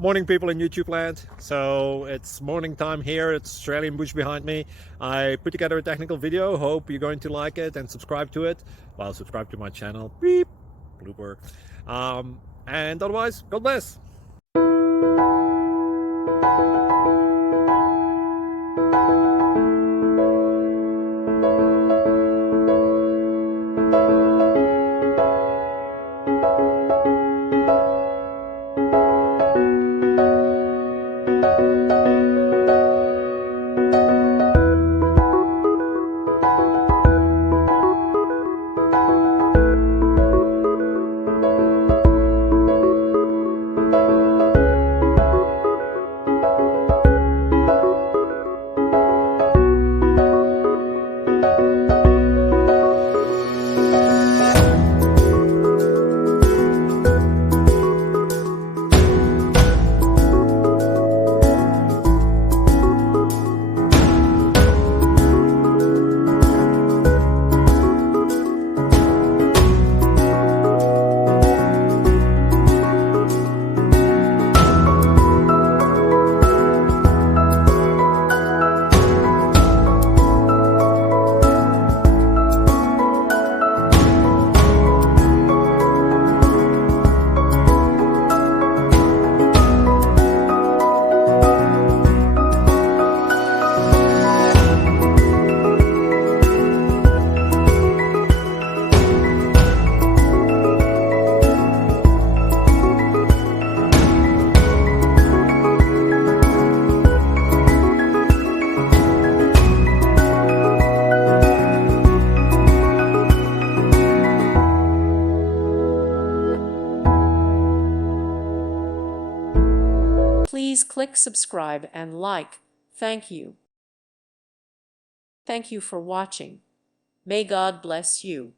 Morning, people in YouTube land. So it's morning time here. It's Australian bush behind me. I put together a technical video. Hope you're going to like it and subscribe to it. Well, subscribe to my channel. Beep. Blooper. And otherwise, God bless. Please click subscribe and like. Thank you. Thank you for watching. May God bless you.